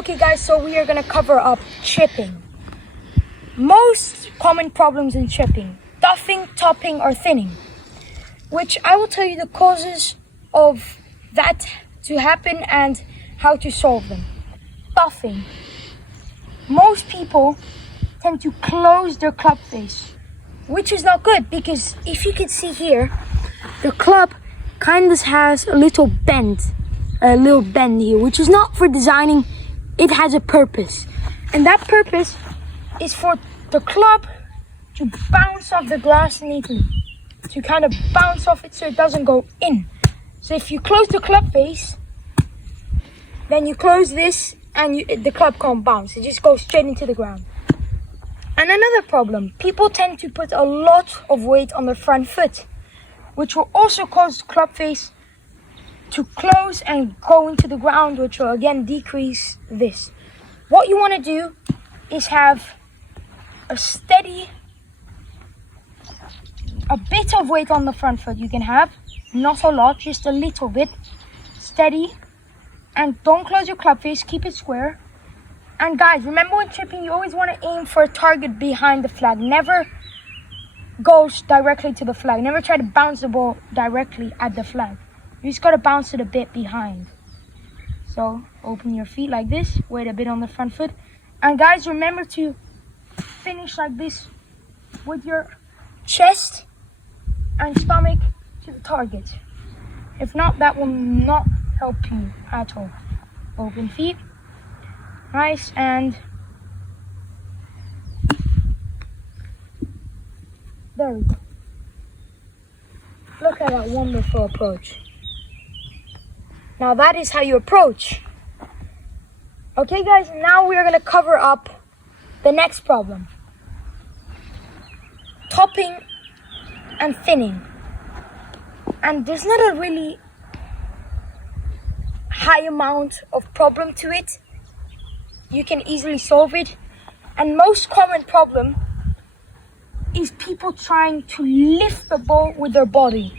Okay guys, so we are going to cover up chipping. Most common problems in chipping: duffing, topping, or thinning. Which I will tell you the causes of that to happen and how to solve them. Duffing. Most people tend to close their club face, which is not good because if you can see here, the club kind of has a little bend here, which is not for designing. It has a purpose, and that purpose is for the club to bounce off the glass neatly, to kind of bounce off it so it doesn't go in. So if you close the club face, then you close this and the club can't bounce. It just goes straight into the ground. And another problem, people tend to put a lot of weight on the front foot, which will also cause the club face to close and go into the ground, which will again decrease this. What you want to do is have a bit of weight on the front foot. You can have, not a lot, just a little bit, steady, and don't close your club face, keep it square. And guys, remember when chipping, you always want to aim for a target behind the flag. Never goes directly to the flag. Never try to bounce the ball directly at the flag. You just got to bounce it a bit behind. So open your feet like this, weight a bit on the front foot. And guys, remember to finish like this with your chest and stomach to the target. If not, that will not help you at all. Open feet. Nice, and there we go. Look at that wonderful approach. Now that is how you approach. Okay guys, now we are going to cover up the next problem. Topping and thinning. And there's not a really high amount of problem to it. You can easily solve it. And most common problem is people trying to lift the ball with their body.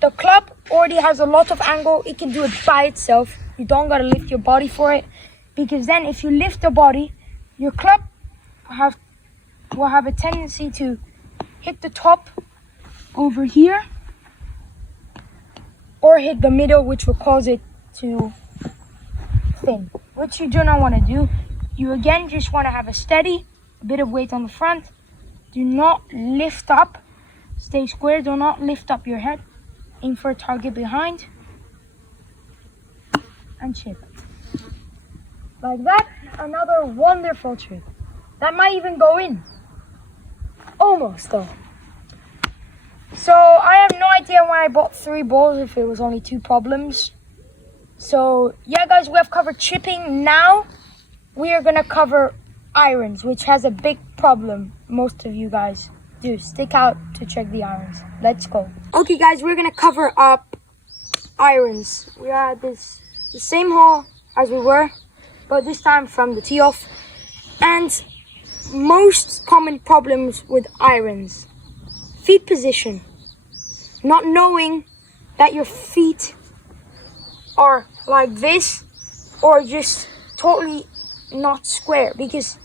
The club already has a lot of angle. It can do it by itself. You don't gotta lift your body for it, because then if you lift the body, your club will have a tendency to hit the top over here or hit the middle, which will cause it to thin, which you do not want to do. You again just want to have a bit of weight on the front. Do not lift up. Stay square. Do not lift up your head. Aim for a target behind and chip. Like that. Another wonderful chip. That might even go in. Almost though. So I have no idea why I bought 3 balls if it was only 2 problems. So yeah guys, we have covered chipping. Now we are gonna cover irons, which has a big problem. Most of you guys do. Stick out to check the irons. Let's go. Okay guys, we're gonna cover up irons. We are at the same hole as we were, but this time from the tee off. And most common problems with irons: feet position, not knowing that your feet are like this or just totally not square. Because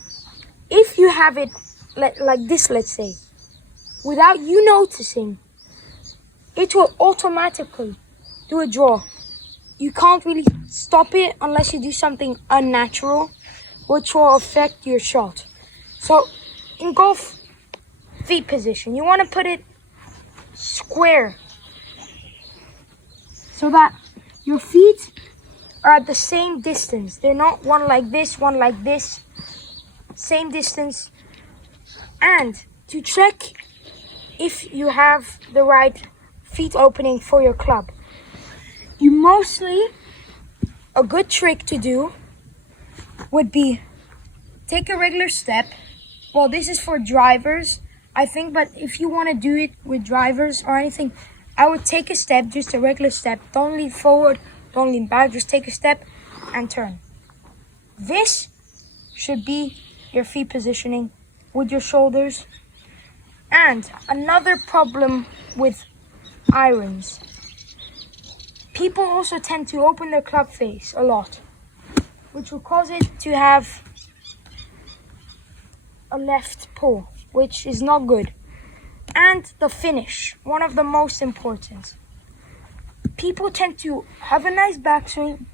if you have it like this, let's say, without you noticing, it will automatically do a draw. You can't really stop it unless you do something unnatural, which will affect your shot. So in golf, feet position, you want to put it square so that your feet are at the same distance. They're not one like this, one like this. Same distance. And to check if you have the right feet opening for your club, a good trick to do would be take a regular step. Well, this is for drivers, I think, but if you want to do it with drivers or anything, I would take a step, just a regular step. Don't lean forward, don't lean back, just take a step and turn. This should be your feet positioning with your shoulders. And another problem with irons: people also tend to open their club face a lot. which will cause it to have a left pull, which is not good. And the finish, one of the most important. People tend to have a nice backswing.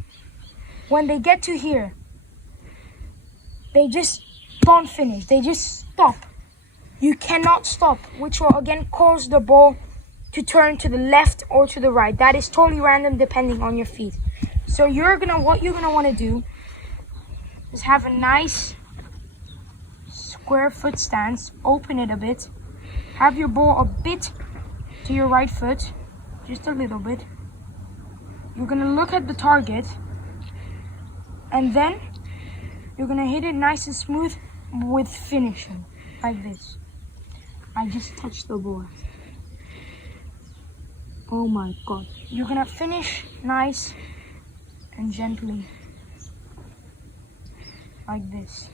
When they get to here, they just don't finish. They just stop. You cannot stop, which will again cause the ball to turn to the left or to the right. That is totally random depending on your feet. So what you're gonna want to do is have a nice square foot stance, open it a bit, have your ball a bit to your right foot, just a little bit. You're gonna look at the target, and then you're gonna hit it nice and smooth with finishing, like this. I just touched the ball. Oh my God. You're gonna finish nice and gently, like this.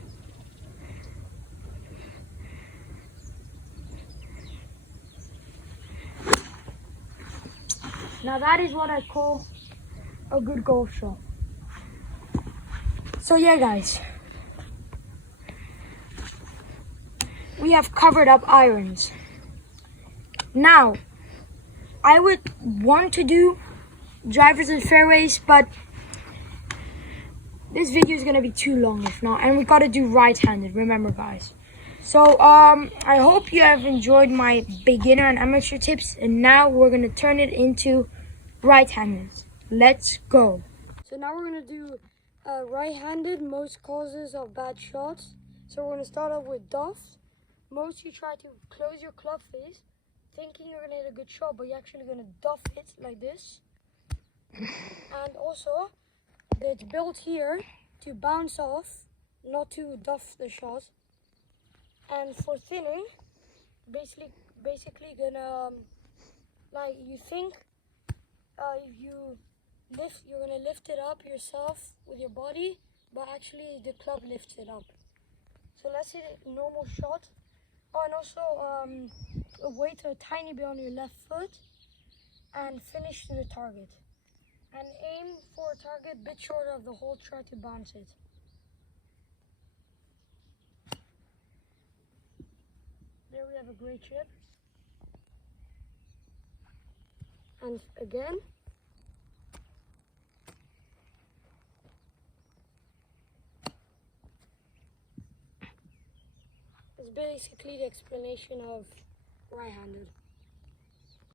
Now that is what I call a good golf shot. So yeah, guys, we have covered up irons. Now, I would want to do drivers and fairways, but this video is gonna be too long if not, and we gotta do right-handed, remember guys. So I hope you have enjoyed my beginner and amateur tips, and now we're gonna turn it into right-handed. Let's go. So now we're gonna do right-handed, most causes of bad shots. So we're gonna start off with duff. Most you try to close your club face, thinking you're gonna hit a good shot, but you're actually gonna duff it like this. And also, it's built here to bounce off, not to duff the shot. And for thinning, basically gonna like you think if you're gonna lift it up yourself with your body, but actually the club lifts it up. So let's hit a normal shot. Oh, and also weight a tiny bit on your left foot and finish to the target. And aim for a target a bit shorter of the hole, try to bounce it. There we have a great chip. And again. It's basically the explanation of right-handed.